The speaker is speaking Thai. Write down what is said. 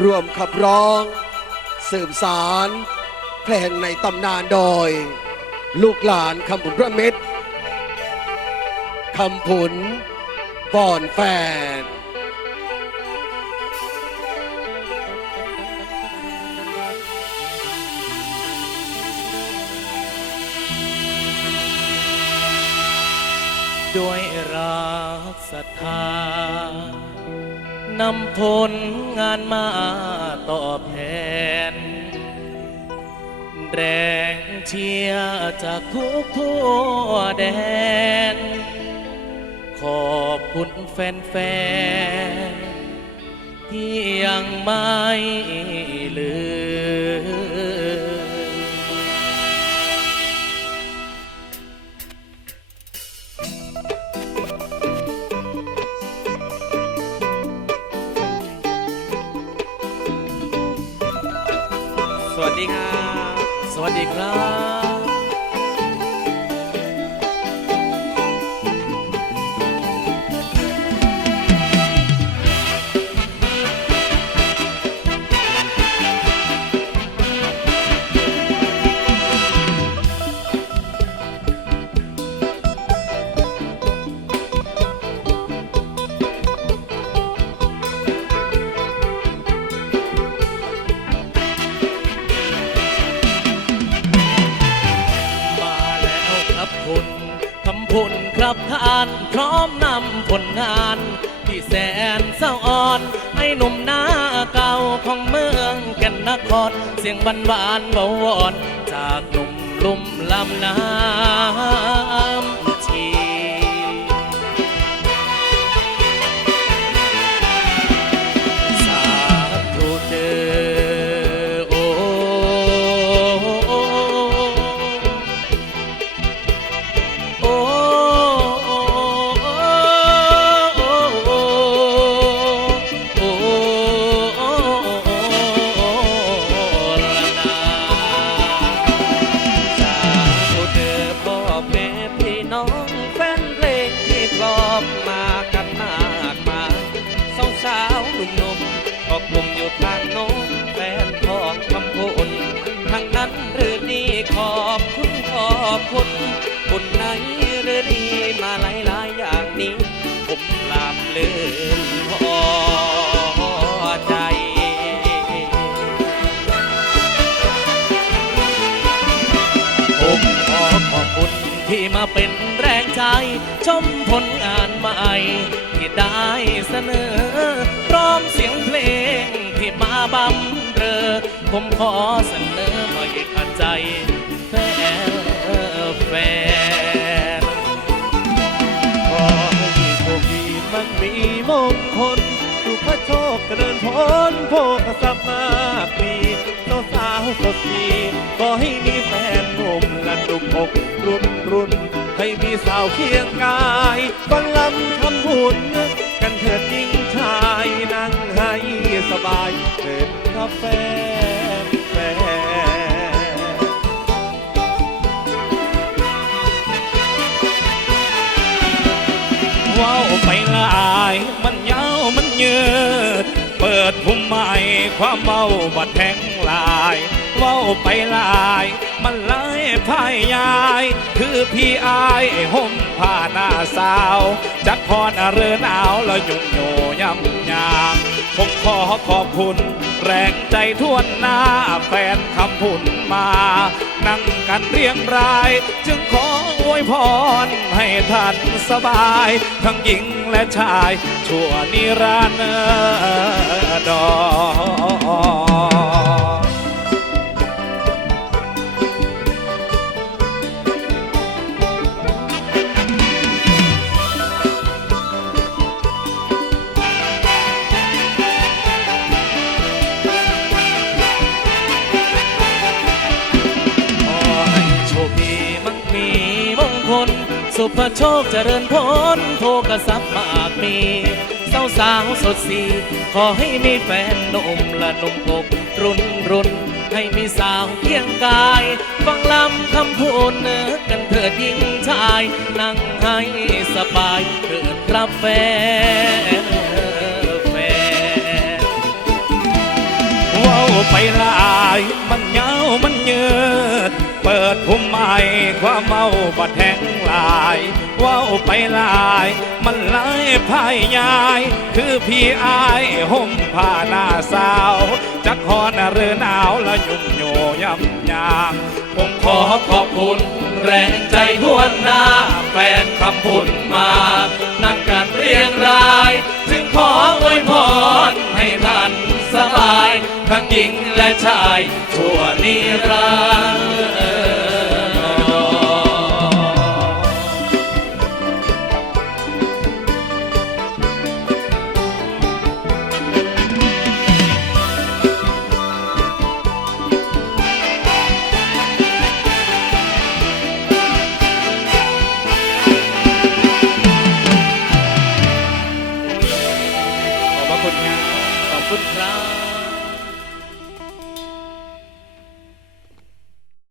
ร่วมขับร้อง สืบสารเพลงในตำนานโดย ลูกหลานคำผุนระมิตรคำผุนบอนแฟนด้วยรักศรัทธา นำผลงานมาตอบแทน แรงเชียร์จากทุกทั่วแดน ขอบคุณแฟนๆที่ยังไม่ลืม ดีครับ สวัสดีครับ ครับท่านพร้อมนำผลงาน ที่แสนเศร้าอ่อนให้หนุ่มหน้าเก่าของเมืองแก่นนคร เสียงบานบานเบาวอน จากหนุ่มลุ่มลำนา อมมากันมากมายสาวสาวหนุ่มนมก็กลุ่มอยู่ทางโน้นแฟนของคำพูนทางนั้นหรือนี่ขอบคุณขอบคุณบุญไหนหรือนี่มาหลายหลายอย่างนี้ผมลาบลืมพอใจผมขอขอบคุณที่มาเป็น ใจ ชมผลงานใหม่ที่ได้เสนอ พร้อมเสียงเพลงที่มาบำเรอ ผมขอเสนอไม่ขัดใจแฟนแฟนขอให้โชคดีมันมีมงคลสุขโชคเจริญพรโภคทรัพย์มากมีสาวสาวๆสดสีขอให้มีแฟนหนุ่มและดุกอกรุ่นรุ่น ให้มีสาวเคียงกายฟังลำคำพูนกันเถิดจริงชายนั่งให้สบายเถิดครับแฟแฟว้าวไปหลายมันยาวมันยืดเปิดพุ่มใหม่ความเมาบัดแทงลายเว้าวไปลาย มันหลายพายยาย คือพี่อายห่มผ้าหน้าสาว จักพรเรือหนาวแล้วยุ่งโยย่ำยางผมขอขอบคุณแรงใจทวนหน้าแฟนคำพุ่นมา นั่งกันเรียงราย จึงขออวยพรให้ท่านสบาย ทั้งหญิงและชาย ชั่วนิรันดร สุภโชคเจริญพนโทกศัพย์มากมีสาวสาวสดสีขอให้มีแฟนหนุ่มและหนุ่มอกรุ่นรุ่นให้มีสาวเพียงกาย ฟังลำคำพูดเนื้อกันเถิดยิ่งชาย นั่งให้สบายเถิดรับแฟนแฟนว้าวไปลายมันเงามันเยือ ปิดภูมิใหม่ความเมาบัดแห้งลายเว้าไปลาย มันหลายพายยาย คือพี่อายห่มผ้าหน้าสาว จักฮอนเรือหนาวละยุ่มโยยำยางผมขอขอบคุณ แรงใจทวนหน้า แฟนคำพุนมา นักการเรียงราย จึงขออวยพรให้ท่านสบาย ทั้งหญิงและชายทั่วนิรันดร์